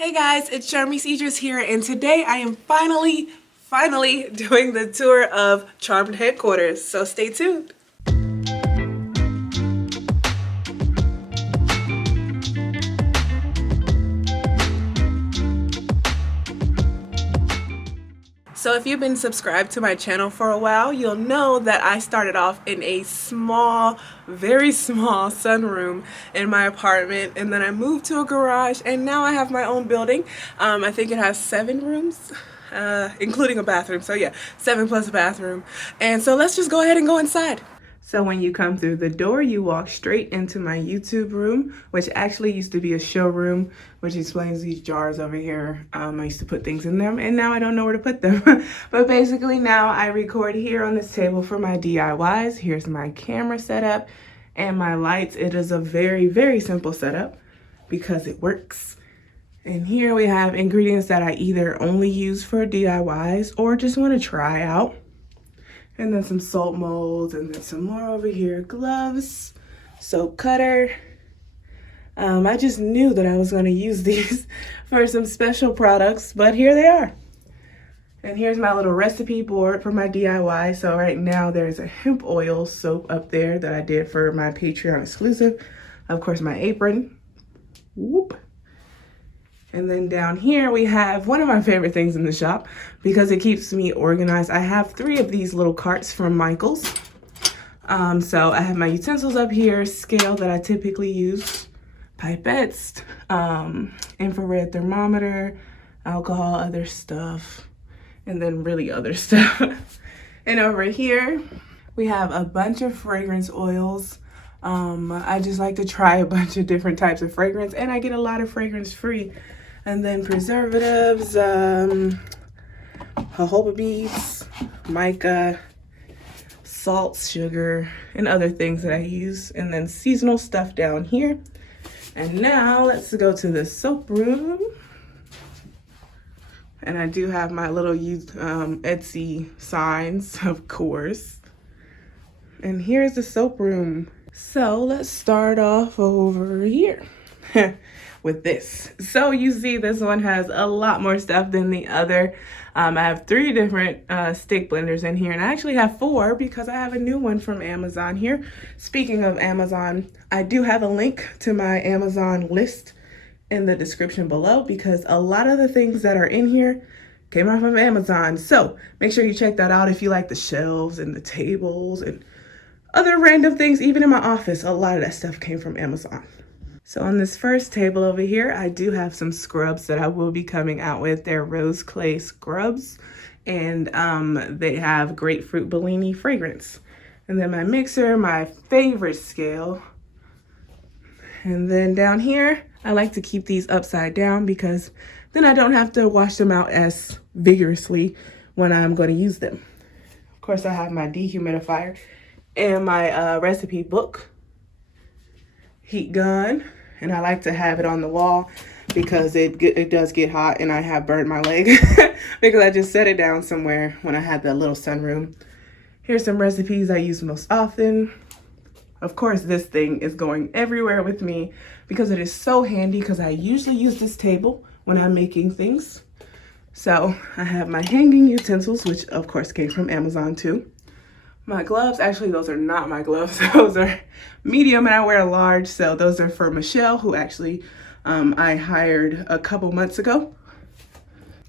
Hey guys, it's Charmy Cedars here, and today I am finally doing the tour of Charmed headquarters, so stay tuned. So if you've been subscribed to my channel for a while, you'll know that I started off in a small, very small sunroom in my apartment, and then I moved to a garage, and now I have my own building. I think it has 7 rooms, including a bathroom. So yeah, 7 plus a bathroom. And so let's just go ahead and go inside. So when you come through the door, you walk straight into my YouTube room, which actually used to be a showroom, which explains these jars over here. I used to put things in them, and now I don't know where to put them. But basically now I record here on this table for my DIYs. Here's my camera setup and my lights. It is a very, very simple setup because it works. And here we have ingredients that I either only use for DIYs or just want to try out. And then some salt molds, and then some more over here. Gloves, soap cutter. I just knew that I was going to use these for some special products, but here they are. And here's my little recipe board for my DIY. So right now there's a hemp oil soap up there that I did for my Patreon exclusive. Of course, my apron. Whoop. And then down here we have one of my favorite things in the shop because it keeps me organized. I have 3 of these little carts from Michael's. So I have my utensils up here, scale that I typically use, pipettes, infrared thermometer, alcohol, other stuff, and then really other stuff. And over here we have a bunch of fragrance oils. I just like to try a bunch of different types of fragrance, and I get a lot of fragrance free. And then preservatives, jojoba beads, mica, salt, sugar, and other things that I use. And then seasonal stuff down here. And now let's go to the soap room. And I do have my little Etsy signs, of course. And here's the soap room. So let's start off over here. With this. So you see this one has a lot more stuff than the other. I have 3 different stick blenders in here, and I actually have 4 because I have a new one from Amazon here. Speaking of Amazon, I do have a link to my Amazon list in the description below because a lot of the things that are in here came out from Amazon. So make sure you check that out if you like the shelves and the tables and other random things. Even in my office, a lot of that stuff came from Amazon. So on this first table over here, I do have some scrubs that I will be coming out with. They're rose clay scrubs, and they have grapefruit Bellini fragrance. And then my mixer, my favorite scale. And then down here, I like to keep these upside down because then I don't have to wash them out as vigorously when I'm going to use them. Of course, I have my dehumidifier and my recipe book, heat gun. And I like to have it on the wall because it does get hot, and I have burned my leg because I just set it down somewhere when I had the little sunroom. Here's some recipes I use most often. Of course, this thing is going everywhere with me because it is so handy because I usually use this table when I'm making things. So I have my hanging utensils, which of course came from Amazon too. My gloves, actually those are not my gloves, those are medium and I wear a large, so those are for Michelle, who actually I hired a couple months ago.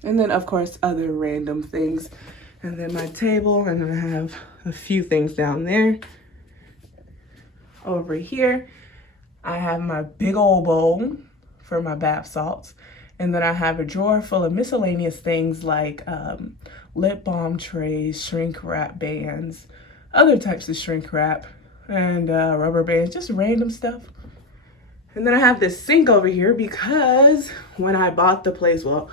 And then of course other random things. And then my table, and then I have a few things down there. Over here, I have my big old bowl for my bath salts. And then I have a drawer full of miscellaneous things like lip balm trays, shrink wrap bands, other types of shrink wrap, and rubber bands, just random stuff. And then I have this sink over here because when I bought the place, well,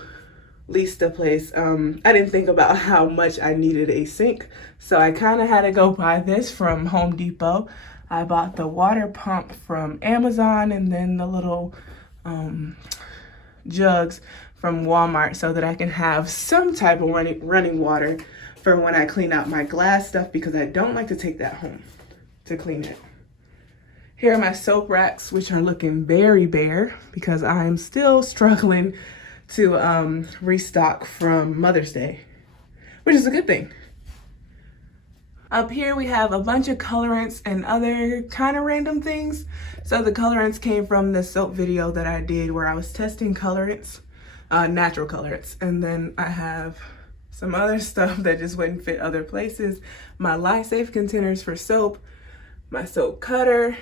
leased the place, I didn't think about how much I needed a sink. So I kind of had to go buy this from Home Depot. I bought the water pump from Amazon, and then the little jugs from Walmart so that I can have some type of running water for when I clean out my glass stuff because I don't like to take that home to clean it. Here are my soap racks, which are looking very bare because I'm still struggling to restock from Mother's Day, which is a good thing. Up here we have a bunch of colorants and other kind of random things. So the colorants came from the soap video that I did where I was testing colorants, natural colorants. And then I have some other stuff that just wouldn't fit other places. My Lie-Safe containers for soap, my soap cutter,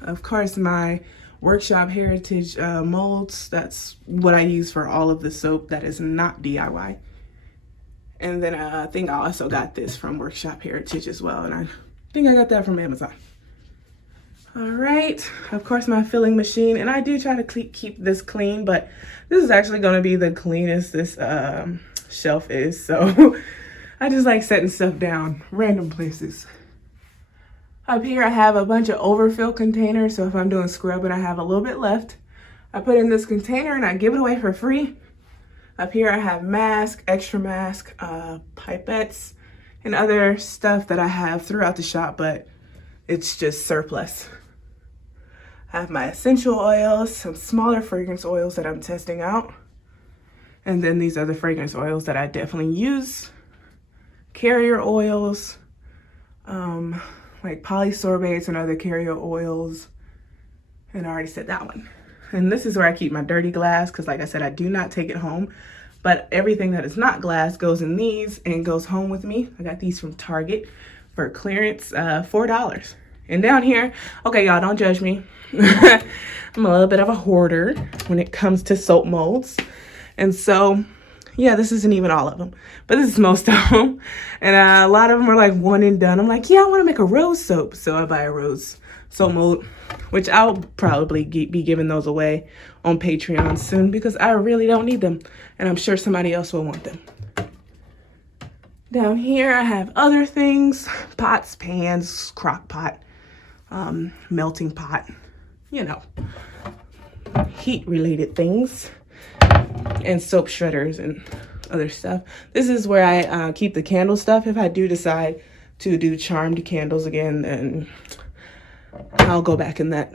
of course my Workshop Heritage molds. That's what I use for all of the soap that is not DIY. And then I think I also got this from Workshop Heritage as well. And I think I got that from Amazon. All right, of course my filling machine. And I do try to keep this clean, but this is actually gonna be the cleanest this shelf is. So I just like setting stuff down random places. Up here I have a bunch of overfill containers. So if I'm doing scrub and I have a little bit left, I put in this container and I give it away for free. Up here I have mask, extra mask, pipettes, and other stuff that I have throughout the shop, but it's just surplus. I have my essential oils, some smaller fragrance oils that I'm testing out, and then these other fragrance oils that I definitely use. Carrier oils, like polysorbates and other carrier oils, and I already said that one. And this is where I keep my dirty glass because like I said, I do not take it home. But everything that is not glass goes in these and goes home with me. I got these from Target for clearance, $4. And down here, okay, y'all, don't judge me. I'm a little bit of a hoarder when it comes to soap molds. And so, yeah, this isn't even all of them, but this is most of them. And a lot of them are like one and done. I'm like, yeah, I want to make a rose soap. So I buy a rose soap mold, which I'll probably be giving those away on Patreon soon because I really don't need them. And I'm sure somebody else will want them. Down here, I have other things, pots, pans, crock pot, melting pot, you know, heat related things, and soap shredders and other stuff. This is where I keep the candle stuff. If I do decide to do charmed candles again, then I'll go back in that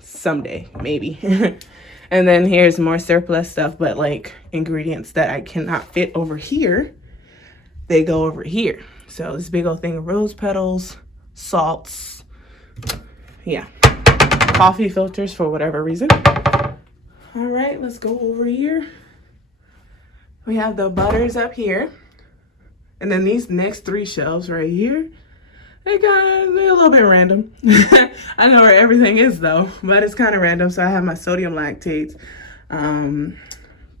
someday, maybe. And then here's more surplus stuff, but like ingredients that I cannot fit over here, they go over here. So this big old thing of rose petals, salts, yeah, coffee filters for whatever reason. All right, let's go over here. We have the butters up here. And then these next three shelves right here, they're a little bit random. I know where everything is though, but it's kind of random. So I have my sodium lactates,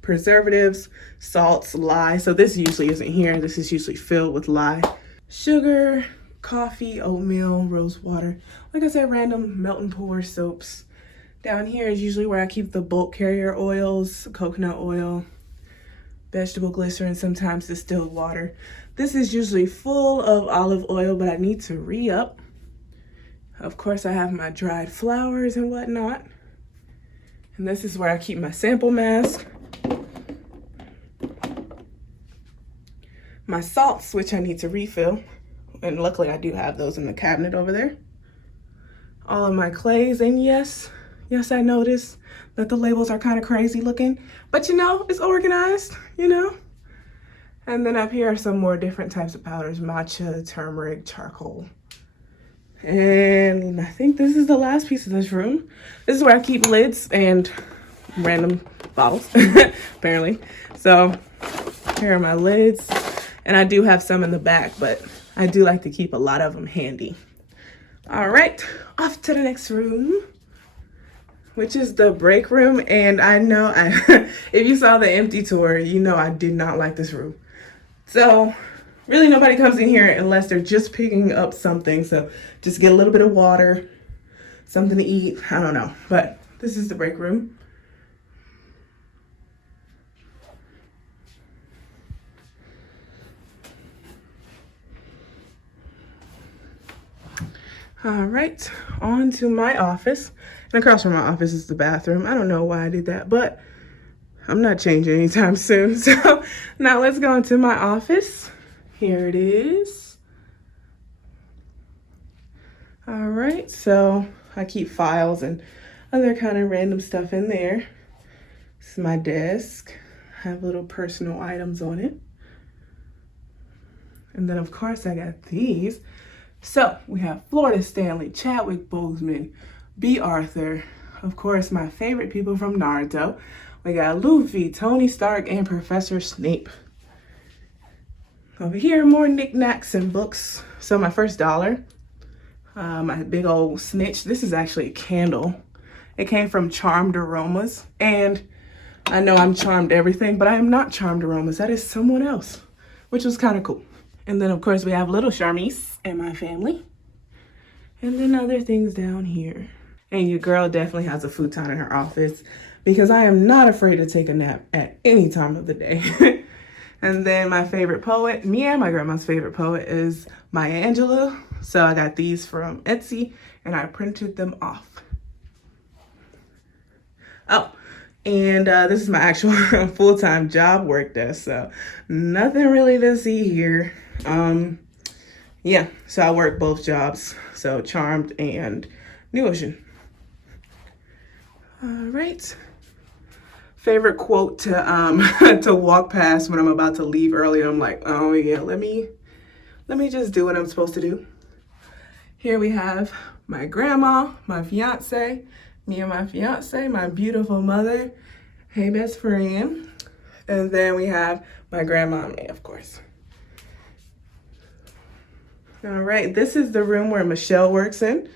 preservatives, salts, lye. So this usually isn't here. This is usually filled with lye. Sugar, coffee, oatmeal, rose water. Like I said, random melt and pour soaps. Down here is usually where I keep the bulk carrier oils, coconut oil, vegetable glycerin, sometimes distilled water. This is usually full of olive oil, but I need to re-up. Of course, I have my dried flowers and whatnot. And this is where I keep my sample mask. My salts, which I need to refill. And luckily I do have those in the cabinet over there. All of my clays, and yes, I noticed that the labels are kind of crazy looking, but you know, it's organized, you know. And then up here are some more different types of powders, matcha, turmeric, charcoal. And I think this is the last piece of this room. This is where I keep lids and random bottles, apparently. So here are my lids, and I do have some in the back, but I do like to keep a lot of them handy. All right, off to the next room, which is the break room. And I know if you saw the empty tour, you know I did not like this room. So really nobody comes in here unless they're just picking up something. So just get a little bit of water, something to eat, I don't know. But this is the break room. All right, on to my office. And across from my office is the bathroom. I don't know why I did that, but I'm not changing anytime soon. So now let's go into my office. Here it is. All right, so I keep files and other kind of random stuff in there. This is my desk. Have little personal items on it. And then of course I got these. So we have Florida Stanley, Chadwick Boseman, B. Arthur, of course my favorite people from Naruto. We got Luffy, Tony Stark, and Professor Snape. Over here, more knickknacks and books. So my first dollar, my big old snitch. This is actually a candle. It came from Charmed Aromas. And I know I'm Charmed Everything, but I am not Charmed Aromas. That is someone else, which was kind of cool. And then of course we have little Charmise and my family. And then other things down here. And your girl definitely has a futon in her office because I am not afraid to take a nap at any time of the day. And then my favorite poet, me and my grandma's favorite poet, is Maya Angelou. So I got these from Etsy and I printed them off. Oh, and this is my actual full-time job work desk. So nothing really to see here. Yeah, so I work both jobs. So Charmed and New Ocean. All right. Favorite quote to to walk past when I'm about to leave early. I'm like, oh yeah, let me just do what I'm supposed to do. Here we have my grandma, my fiance, me and my fiance, my beautiful mother, hey best friend, and then we have my grandma and me, of course. All right, this is the room where Michelle works in.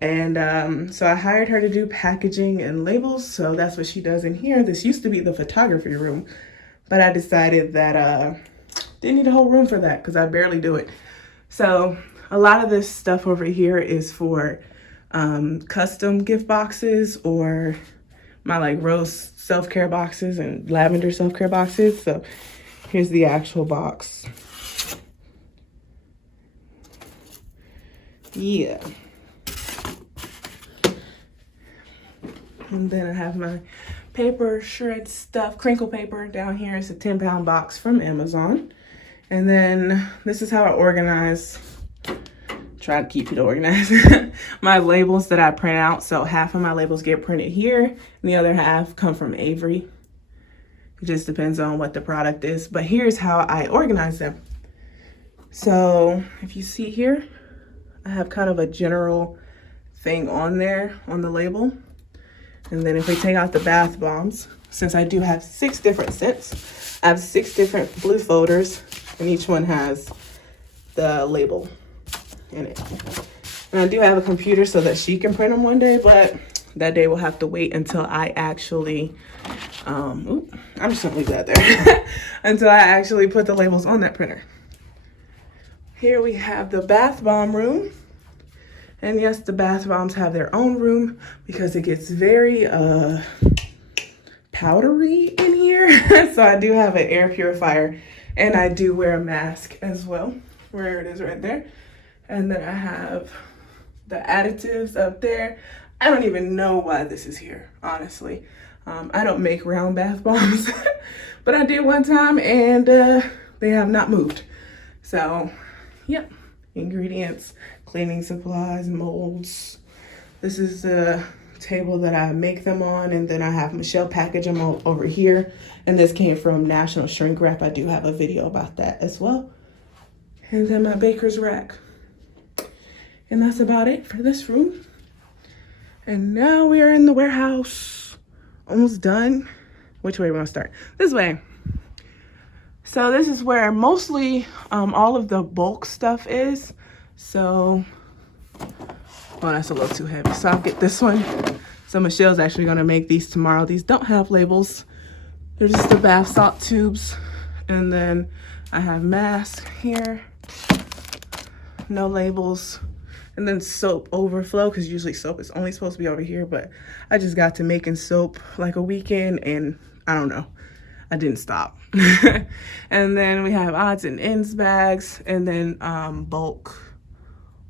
And so I hired her to do packaging and labels. So that's what she does in here. This used to be the photography room, but I decided that didn't need a whole room for that because I barely do it. So a lot of this stuff over here is for custom gift boxes or my like rose self-care boxes and lavender self-care boxes. So here's the actual box. Yeah. And then I have my paper shred stuff, crinkle paper down here. It's a 10-pound box from Amazon. And then this is how I organize, try to keep it organized, my labels that I print out. So half of my labels get printed here and the other half come from Avery. It just depends on what the product is. But here's how I organize them. So if you see here, I have kind of a general thing on there on the label. And then if we take out the bath bombs, since I do have 6 different scents, I have 6 different blue folders, and each one has the label in it. And I do have a computer so that she can print them one day, but that day will have to wait until I actually, I'm just gonna leave that there, until I actually put the labels on that printer. Here we have the bath bomb room. And yes, the bath bombs have their own room because it gets very powdery in here. So I do have an air purifier and I do wear a mask as well. Where it is right there. And then I have the additives up there. I don't even know why this is here, honestly. I don't make round bath bombs, but I did one time and they have not moved. So, yep. Ingredients, cleaning supplies, molds. This is the table that I make them on, and then I have Michelle package them over here. And this came from National Shrink Wrap. I do have a video about that as well. And then my baker's rack. And that's about it for this room. And now we are in the warehouse. Almost done. Which way do we want to start? This way. So this is where mostly all of the bulk stuff is. So, oh, that's a little too heavy. So I'll get this one. So Michelle's actually gonna make these tomorrow. These don't have labels. They're just the bath salt tubes. And then I have mask here. No labels. And then soap overflow, because usually soap is only supposed to be over here. But I just got to making soap like a weekend and I don't know. I didn't stop. And then we have odds and ends bags, and then bulk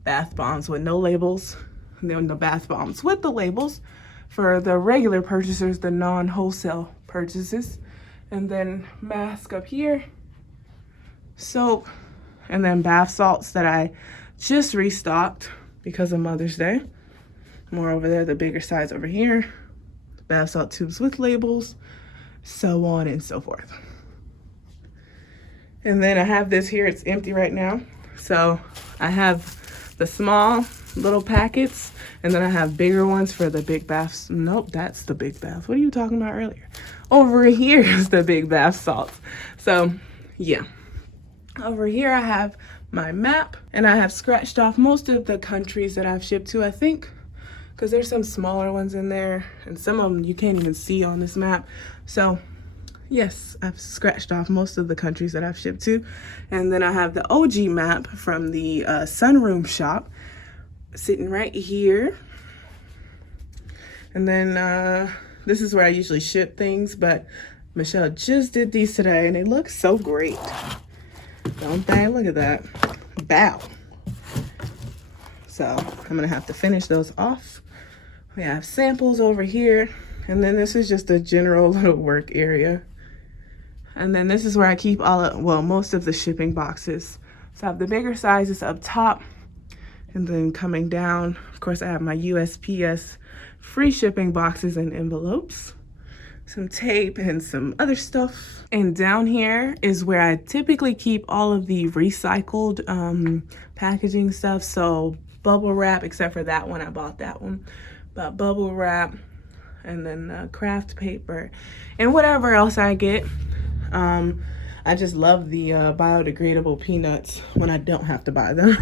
bath bombs with no labels, and then the bath bombs with the labels for the regular purchasers, the non-wholesale purchases. And then mask up here, soap, and then bath salts that I just restocked because of Mother's Day. More over there, the bigger size over here. Bath salt tubes with labels. so on and so forth. And then I have this here, it's empty right now. So I have the small little packets, and then I have bigger ones for the big baths. Nope, that's the big bath. What are you talking about earlier? Over here is the big bath salts. So yeah, over here I have my map, and I have scratched off most of the countries that I've shipped to, I think, because there's some smaller ones in there, and some of them you can't even see on this map. So yes, I've scratched off most of the countries that I've shipped to. And then I have the OG map from the sunroom shop sitting right here. And then this is where I usually ship things, but Michelle just did these today and they look so great. Don't they? Look at that. Bow. So I'm gonna have to finish those off. We have samples over here. And then this is just a general little work area. And then this is where I keep most of the shipping boxes. So I have the bigger sizes up top, and then coming down, of course, I have my USPS free shipping boxes and envelopes, some tape and some other stuff. And down here is where I typically keep all of the recycled packaging stuff. So bubble wrap, except for that one, I bought that one, but bubble wrap, and then craft paper, and whatever else I get. I just love the biodegradable peanuts when I don't have to buy them.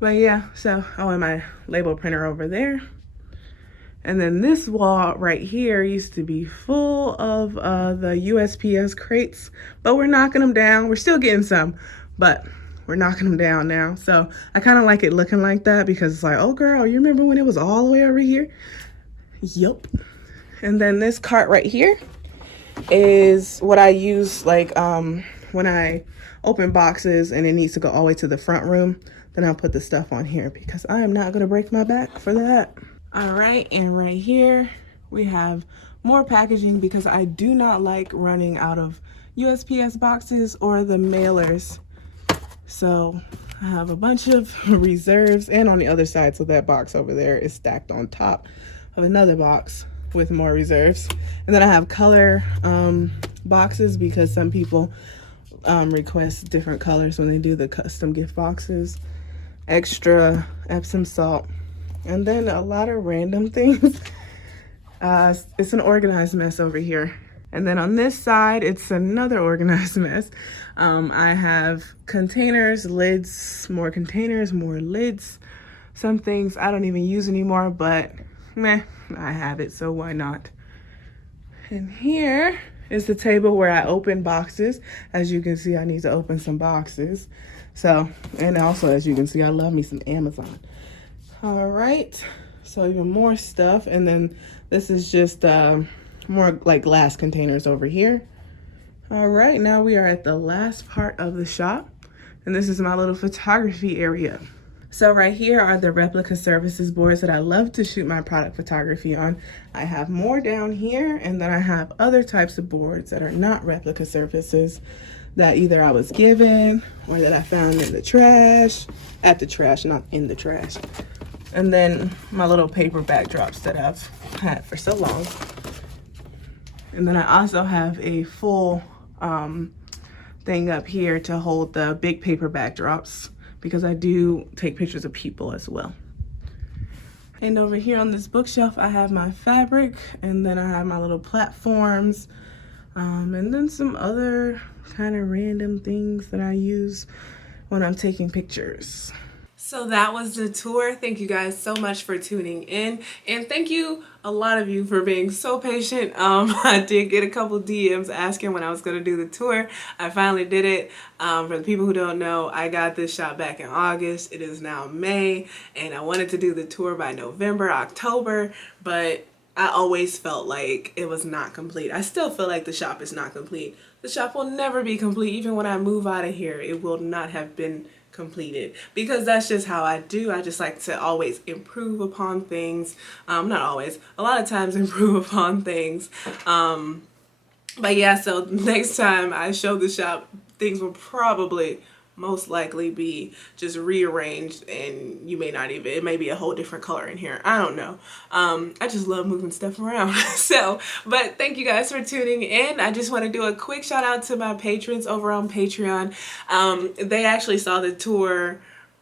But yeah, so and my label printer over there. And then this wall right here used to be full of the USPS crates, but we're knocking them down. We're still getting some, but we're knocking them down now. So I kind of like it looking like that, because it's like, oh girl, you remember when it was all the way over here? Yup. And then this cart right here is what I use like when I open boxes and it needs to go all the way to the front room. Then I'll put the stuff on here because I am not going to break my back for that. All right, and right here we have more packaging because I do not like running out of USPS boxes or the mailers. So I have a bunch of reserves, and on the other side, so that box over there is stacked on top of another box with more reserves. And then I have color boxes because some people request different colors when they do the custom gift boxes. Extra Epsom salt, and then a lot of random things. It's an organized mess over here. And then on this side, it's another organized mess. I have containers, lids, more containers, more lids. Some things I don't even use anymore, but meh, I have it, so why not? And here is the table where I open boxes. As you can see, I need to open some boxes. So, and also, as you can see, I love me some Amazon. All right, so even more stuff. And then this is just more like glass containers over here. All right, now we are at the last part of the shop. And this is my little photography area. So right here are the replica services boards that I love to shoot my product photography on. I have more down here, and then I have other types of boards that are not replica surfaces that either I was given or that I found in the trash, at the trash, not in the trash. And then my little paper backdrops that I've had for so long. And then I also have a full thing up here to hold the big paper backdrops, because I do take pictures of people as well. And over here on this bookshelf, I have my fabric, and then I have my little platforms, and then some other kind of random things that I use when I'm taking pictures. So that was the tour. Thank you guys so much for tuning in, and thank you, a lot of you, for being so patient. I did get a couple DMs asking when I was going to do the tour. I finally did it. For the people who don't know, I got this shot back in August. It is now May, and I wanted to do the tour by November, October, but I always felt like it was not complete. I still feel like the shop is not complete. The shop will never be complete. Even when I move out of here, it will not have been completed, because that's just how I do. I just like to always improve upon things. Not always, a lot of times improve upon things. But yeah, so next time I show the shop, things will probably most likely be just rearranged, and you may not even, it may be a whole different color in here. I don't know. I just love moving stuff around. So, but thank you guys for tuning in. I just want to do a quick shout out to my patrons over on Patreon. They actually saw the tour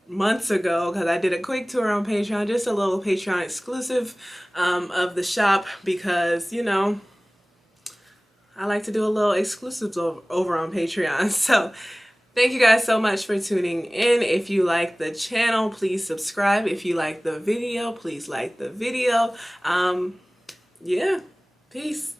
months ago because I did a quick tour on Patreon, just a little Patreon exclusive of the shop, because, you know, I like to do a little exclusives over on Patreon. So thank you guys so much for tuning in. If you like the channel, please subscribe. If you like the video, please like the video. Yeah, peace.